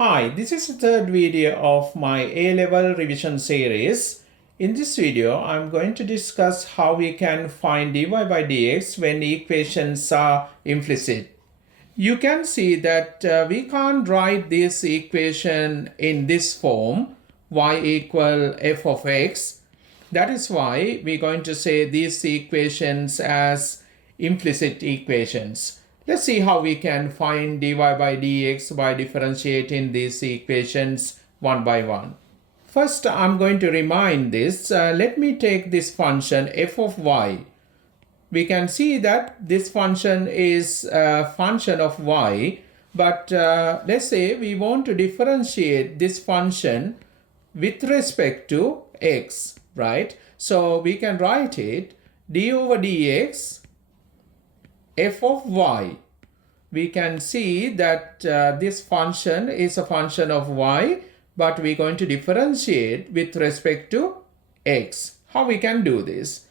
Hi, this is the third video of my A-Level revision series. In this video, I'm going to discuss how we can find dy by dx when equations are implicit. You can see that we can't write this equation in this form, y equal f of x. That is why we're going to say these equations as implicit equations. Let's see how we can find dy by dx by differentiating these equations one by one. First, I'm going to remind this. Let me take this function f of y. We can see that this function is a function of y, but let's say we want to differentiate this function with respect to x, right? So we can write it d over dx f of y. We can see that this function is a function of y, but we're going to differentiate with respect to x. How we can do this?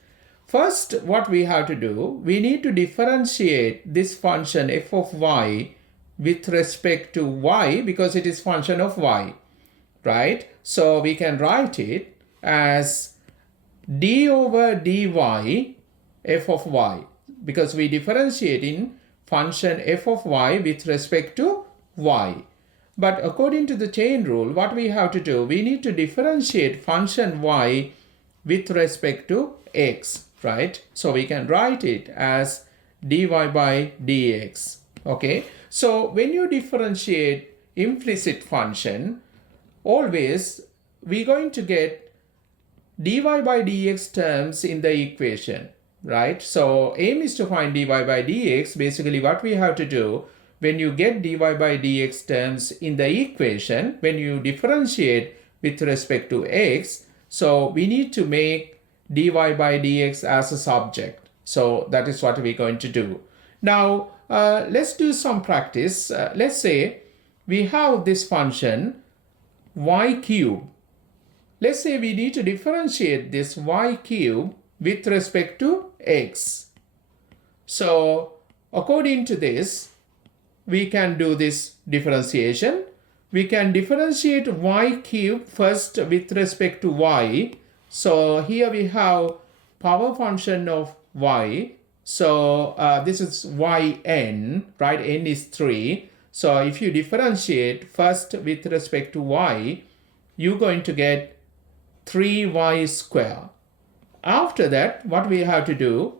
First, what we have to do, we need to differentiate this function f of y with respect to y because it is function of y, right? So we can write it as d over dy f of y because we differentiate in function f of y with respect to y. But according to the chain rule, what we have to do, we need to differentiate function y with respect to x, right? So we can write it as dy by dx, okay? So when you differentiate implicit function, always we're going to get dy by dx terms in the equation, right? So aim is to find dy by dx. Basically what we have to do, when you get dy by dx terms in the equation, when you differentiate with respect to x, so we need to make dy by dx as a subject. So that is what we're going to do. Now let's do some practice. Let's say we have this function y cube. Let's say we need to differentiate this y cube with respect to x. So according to this, we can do this differentiation. We can differentiate y cube first with respect to y. So here we have power function of y. So this is yn, right? N is 3. So if you differentiate first with respect to y, you're going to get 3y square. After that, what we have to do,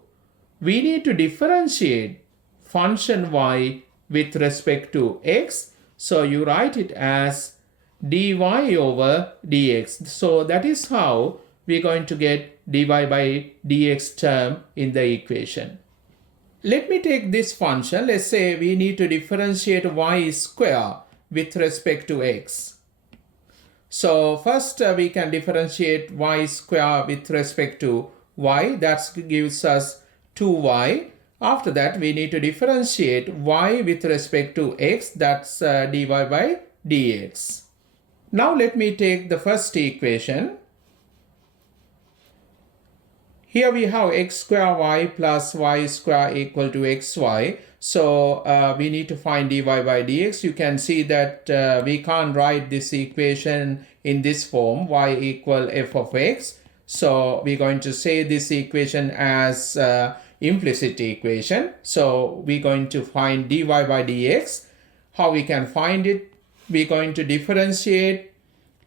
we need to differentiate function y with respect to x. So you write it as dy over dx. So that is how we're going to get dy by dx term in the equation. Let me take this function. Let's say we need to differentiate y square with respect to x. So first we can differentiate y square with respect to y. That gives us 2y. After that we need to differentiate y with respect to x. That's dy by dx. Now let me take the first equation. Here we have x square y plus y square equal to xy. So we need to find dy by dx. You can see that we can't write this equation in this form, y equal f of x. So we're going to say this equation as implicit equation. So we're going to find dy by dx. How we can find it? We're going to differentiate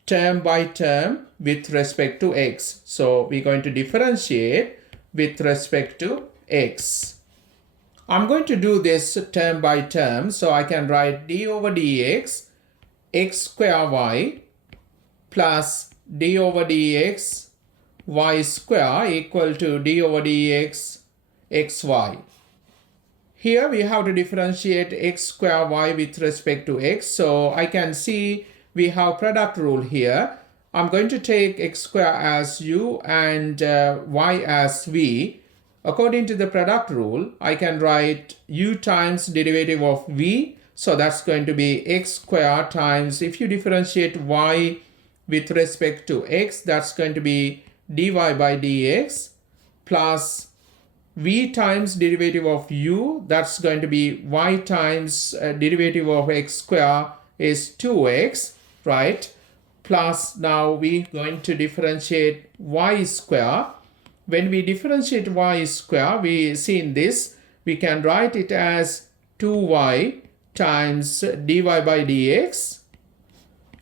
term by term with respect to x. So we're going to differentiate with respect to x. I'm going to do this term by term. So I can write d over dx x square y plus d over dx y square equal to d over dx xy. Here we have to differentiate x square y with respect to x. So I can see we have product rule here. I'm going to take x square as u and y as v. According to the product rule, I can write u times derivative of v. So that's going to be x square times, if you differentiate y with respect to x, that's going to be dy by dx plus v times derivative of u, that's going to be y times derivative of x square is 2x, right? Plus now we're going to differentiate y square. When we differentiate y square, we see in this, we can write it as 2y times dy by dx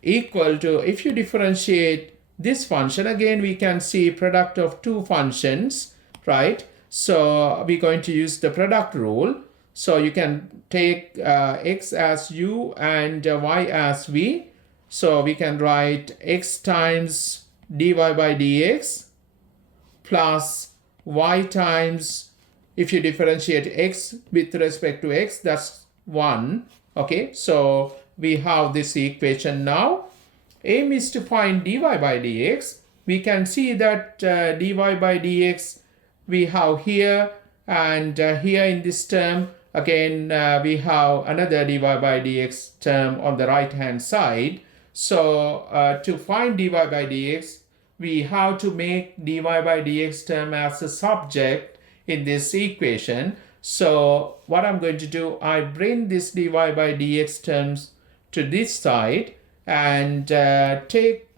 equal to, if you differentiate this function, again we can see product of two functions, right? So we're going to use the product rule. So you can take x as u and y as v. So we can write x times dy by dx plus y times, if you differentiate x with respect to x, that's 1. Okay, so we have this equation now. Aim is to find dy by dx. We can see that dy by dx we have here, and here in this term, again we have another dy by dx term on the right hand side. So to find dy by dx, we have to make dy by dx term as a subject in this equation. So what I'm going to do, I bring this dy by dx terms to this side and take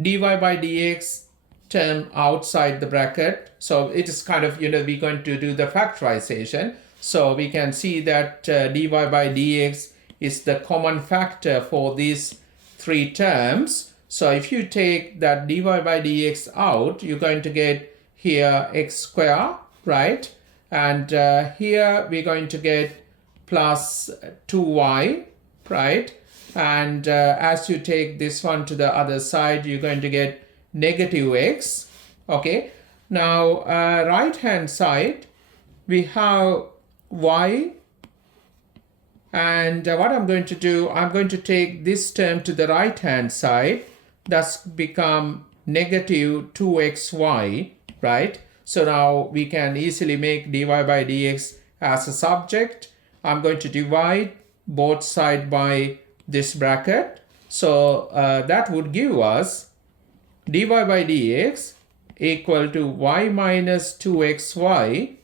dy by dx term outside the bracket. So it is kind of, we're going to do the factorization. So we can see that dy by dx is the common factor for these three terms. So if you take that dy by dx out, you're going to get here x square, right? And here we're going to get plus 2y, right? And as you take this one to the other side, you're going to get negative x. Okay, now right hand side we have y, and what I'm going to do, I'm going to take this term to the right hand side. That's become negative 2xy, right? So now we can easily make dy by dx as a subject. I'm going to divide both sides by this bracket. So that would give us dy by dx equal to y minus 2xy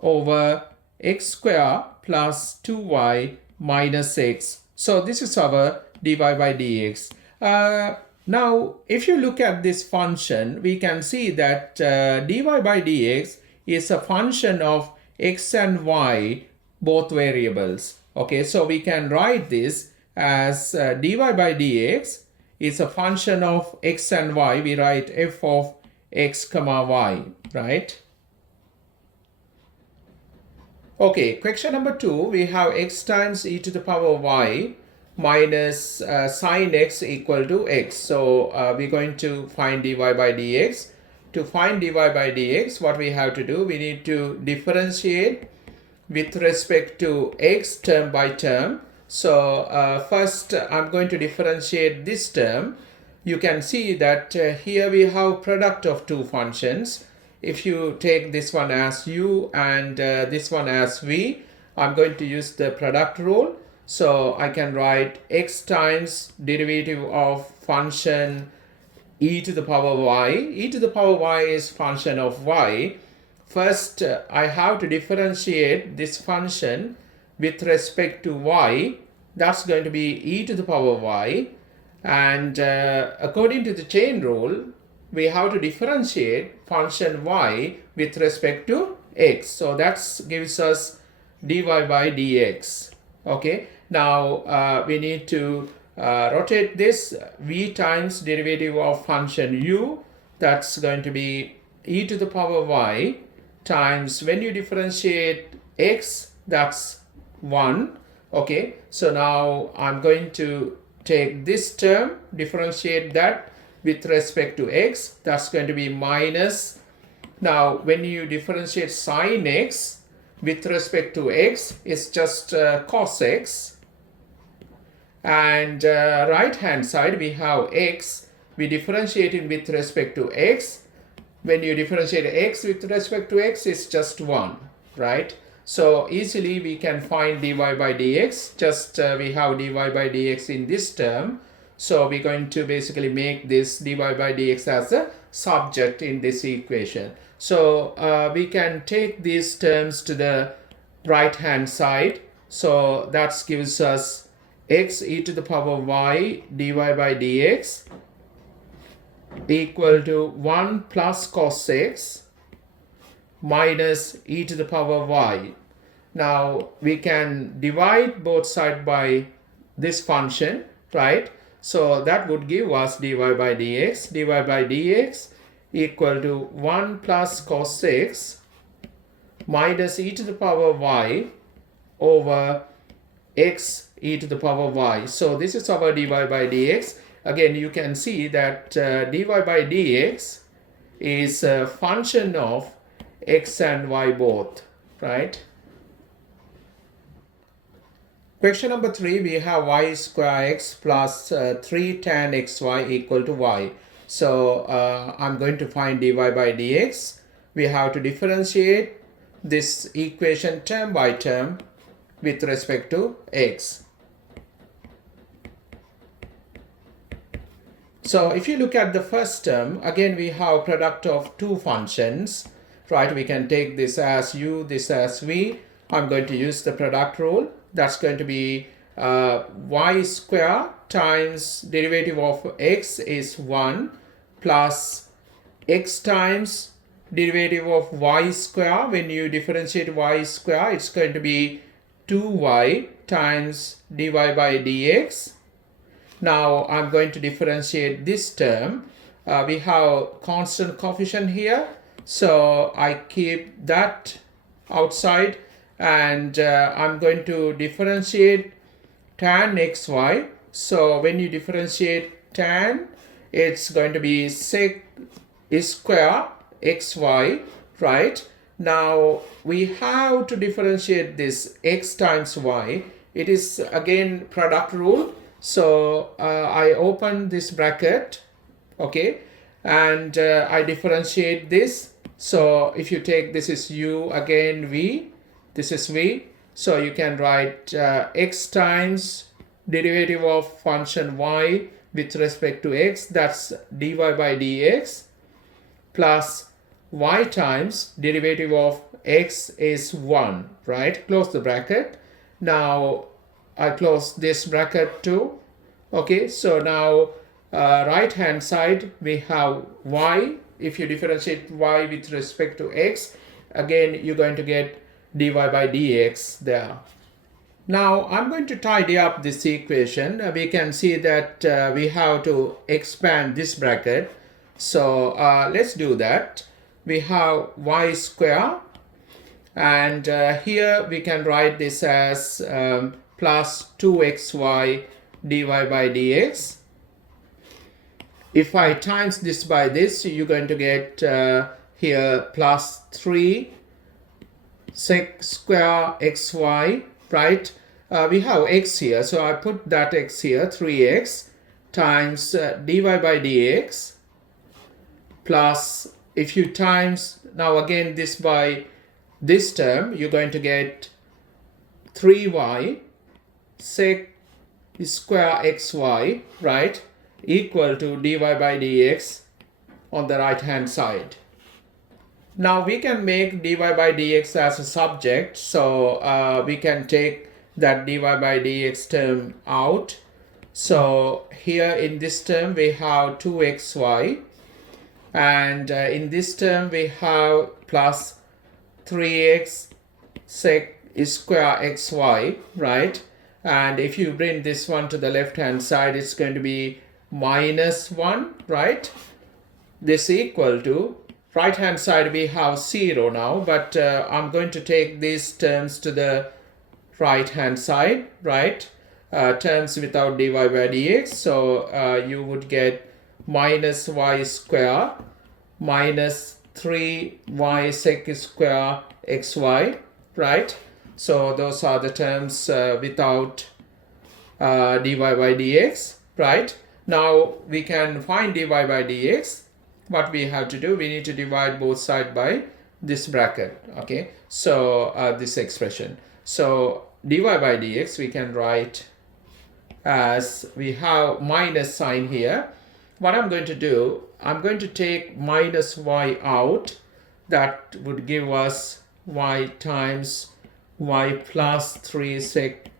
over x square plus 2y minus x. So this is our dy by dx. Now, if you look at this function, we can see that dy by dx is a function of x and y, both variables. Okay, so we can write this as dy by dx is a function of x and y. We write f of x comma y, right? Okay, question number 2, we have x times e to the power y minus sine x equal to x. So we're going to find dy by dx. To find dy by dx, what we have to do, we need to differentiate with respect to x term by term. So first I'm going to differentiate this term. You can see that here we have product of two functions. If you take this one as u and this one as v, I'm going to use the product rule. So I can write x times derivative of function e to the power y. E to the power y is function of y. First, I have to differentiate this function with respect to y. That's going to be e to the power y. And according to the chain rule, we have to differentiate function y with respect to x. So that gives us dy by dx. Okay. Now we need to rotate this v times derivative of function u. That's going to be e to the power y times, when you differentiate x, that's 1. Okay, so now I'm going to take this term, differentiate that with respect to x. That's going to be minus. Now when you differentiate sine x with respect to x, it's just cos x. And right hand side we have x. We differentiate it with respect to x. When you differentiate x with respect to x, it's just 1, right? So easily we can find dy by dx. Just we have dy by dx in this term. So we're going to basically make this dy by dx as a subject in this equation. So we can take these terms to the right hand side. So that gives us x e to the power y dy by dx equal to 1 plus cos x minus e to the power y. Now we can divide both sides by this function, right? So that would give us dy by dx equal to 1 plus cos x minus e to the power y over x e to the power y. So this is our dy by dx. Again, you can see that dy by dx is a function of x and y both, right? Question number 3, we have y square x plus 3 tan xy equal to y. So I'm going to find dy by dx. We have to differentiate this equation term by term with respect to x. So if you look at the first term, again we have product of two functions, right? We can take this as u, this as v. I'm going to use the product rule. That's going to be y square times derivative of x is 1 plus x times derivative of y square. When you differentiate y square, it's going to be 2y times dy by dx. Now I'm going to differentiate this term. We have constant coefficient here, so I keep that outside, and I'm going to differentiate tan xy. So when you differentiate tan, it's going to be sec square xy, right? Now we have to differentiate this x times y. It is again product rule. So I open this bracket, okay, and I differentiate this. So if you take this is u, again v, this is v. So you can write x times derivative of function y with respect to x, that's dy by dx, plus y times derivative of x is 1, right? Close the bracket. Now I close this bracket too. Okay, so now right hand side we have y. If you differentiate y with respect to x, again you're going to get dy by dx there. Now I'm going to tidy up this equation. We can see that we have to expand this bracket. So let's do that. We have y square, and here we can write this as plus 2xy dy by dx. If I times this by this, you're going to get here plus 3 sec square xy, right? We have x here, so I put that x here, 3x times dy by dx, plus if you times now again this by this term, you're going to get 3y sec square xy, right, equal to dy by dx on the right hand side. Now we can make dy by dx as a subject, so we can take that dy by dx term out. So here in this term we have 2xy, and in this term we have plus 3x sec square xy, right? And if you bring this one to the left hand side, it's going to be minus 1, right? This equal to, right hand side we have 0 now, but I'm going to take these terms to the right hand side, right? Terms without dy by dx. So you would get minus y square minus 3y sec square xy, right? So those are the terms without dy by dx, right? Now we can find dy by dx. What we have to do, we need to divide both sides by this bracket, okay? So this expression. So dy by dx we can write as, we have minus sign here. What I'm going to do, I'm going to take minus y out. That would give us y times y plus 3 sec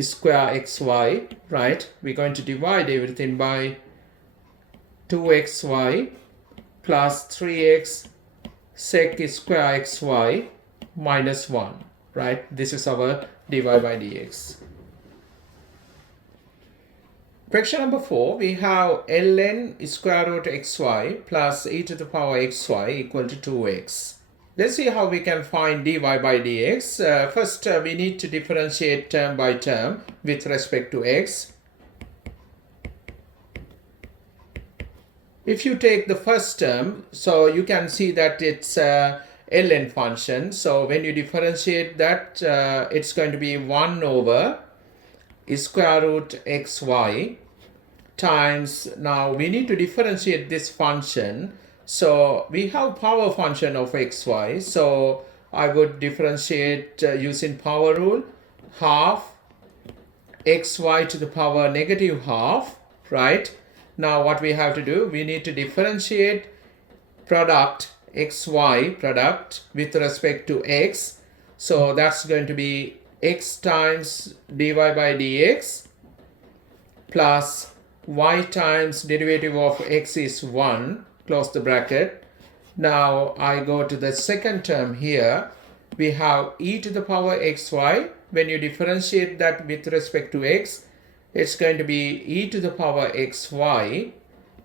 square xy, right? We're going to divide everything by 2xy plus 3x sec square xy minus 1, right? This is our dy by dx. Question number 4, we have ln square root xy plus e to the power xy equal to 2x. Let's see how we can find dy by dx. First, we need to differentiate term by term with respect to x. If you take the first term, so you can see that it's a ln function. So when you differentiate that, it's going to be 1 over square root xy times, now we need to differentiate this function. So we have power function of xy. So I would differentiate using power rule, half xy to the power negative half, right? Now what we have to do, we need to differentiate product xy product with respect to x. So that's going to be x times dy by dx plus y times derivative of x is 1, close the bracket. Now I go to the second term here. We have e to the power xy. When you differentiate that with respect to x, it's going to be e to the power xy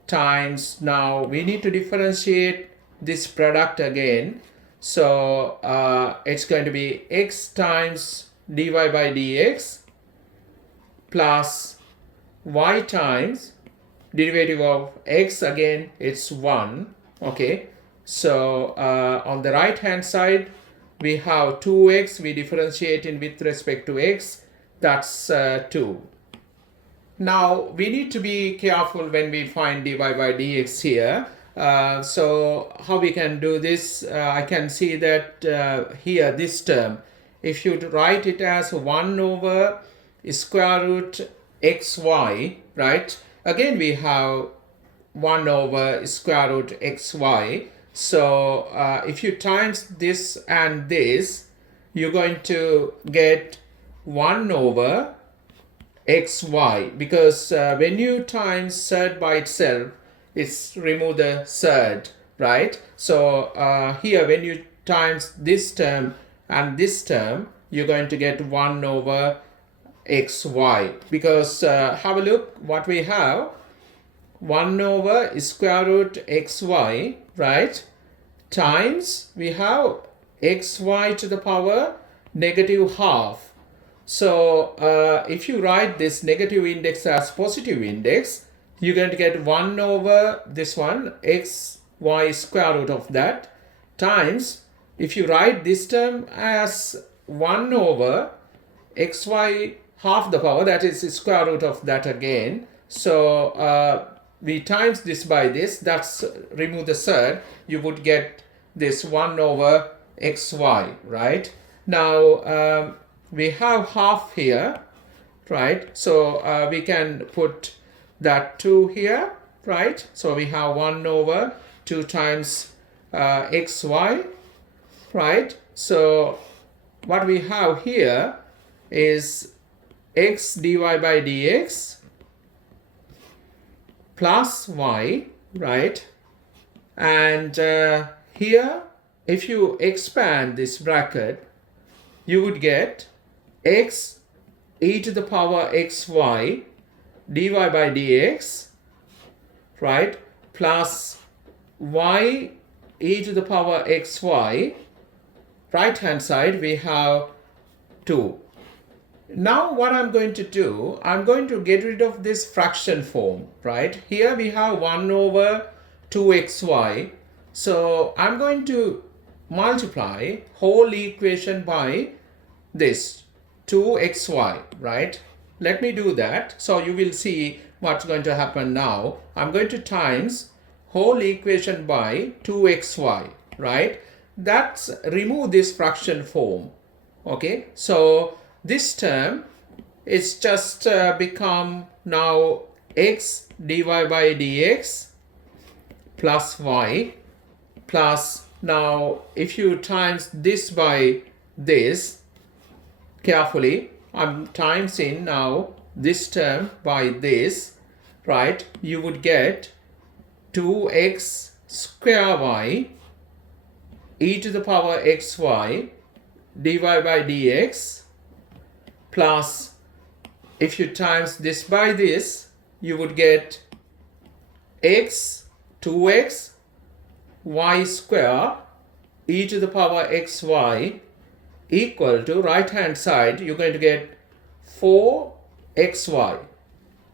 times, now we need to differentiate this product again. So it's going to be x times dy by dx plus y times derivative of x, again it's 1. Okay, so on the right hand side we have 2x, we differentiate in with respect to x, that's 2. Now we need to be careful when we find dy by dx here. So how we can do this, I can see that here this term, if you write it as 1 over square root xy, right? Again we have 1 over square root xy. So if you times this and this, you're going to get 1 over xy, because when you times surd by itself, it's remove the surd, right? So here when you times this term and this term, you're going to get 1 over xy, because have a look what we have, 1 over square root xy, right, times we have xy to the power negative half. So if you write this negative index as positive index, you're going to get 1 over this one, xy square root of that, times, if you write this term as 1 over xy half the power, that is square root of that again. So we times this by this, that's remove the surd, you would get this 1 over xy, right? Now we have half here, right? So we can put that 2 here, right? So we have 1 over 2 times xy, right? So what we have here is x dy by dx plus y, right? And here, if you expand this bracket, you would get x e to the power xy dy by dx, right, plus y e to the power xy, right hand side we have 2. Now what I'm going to do, I'm going to get rid of this fraction form, right? Here we have 1 over 2xy. So I'm going to multiply whole equation by this 2xy, right? Let me do that. So you will see what's going to happen now. I'm going to times whole equation by 2xy, right? That's remove this fraction form. Okay, so this term is just become now x dy by dx plus y plus, now if you times this by this carefully, I'm timesing now this term by this, right? You would get 2x square y e to the power xy dy by dx plus, if you times this by this, you would get x 2x y square e to the power xy equal to, right hand side you're going to get 4xy.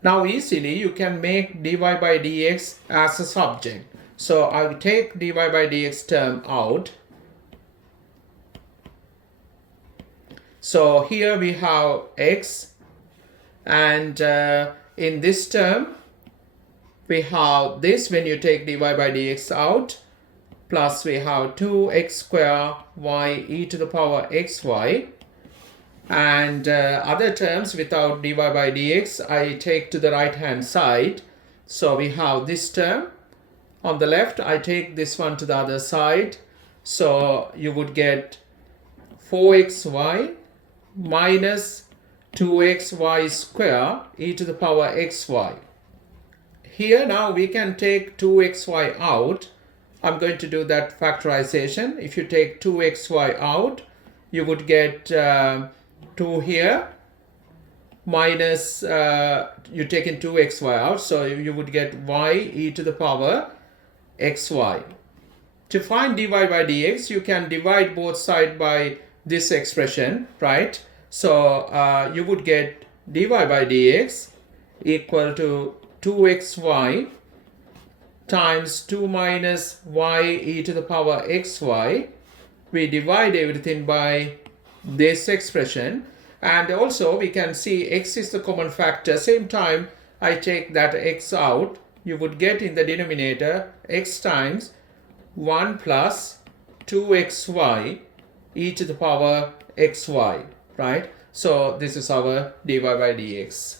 Now easily you can make dy by dx as a subject. So I'll take dy by dx term out. So here we have x, and in this term we have this when you take dy by dx out, plus we have 2x square y e to the power xy, and other terms without dy by dx I take to the right hand side. So we have this term on the left, I take this one to the other side, so you would get 4xy minus 2xy square e to the power xy. Here now we can take 2xy out. I'm going to do that factorization. If you take 2xy out, you would get 2 here minus, you taking 2xy out, so you would get y e to the power xy. To find dy by dx, you can divide both sides by this expression, right? So you would get dy by dx equal to 2xy times 2 minus y e to the power xy. We divide everything by this expression, and also we can see x is the common factor. Same time I take that x out, you would get in the denominator x times 1 plus 2xy e to the power xy, right? So this is our dy by dx.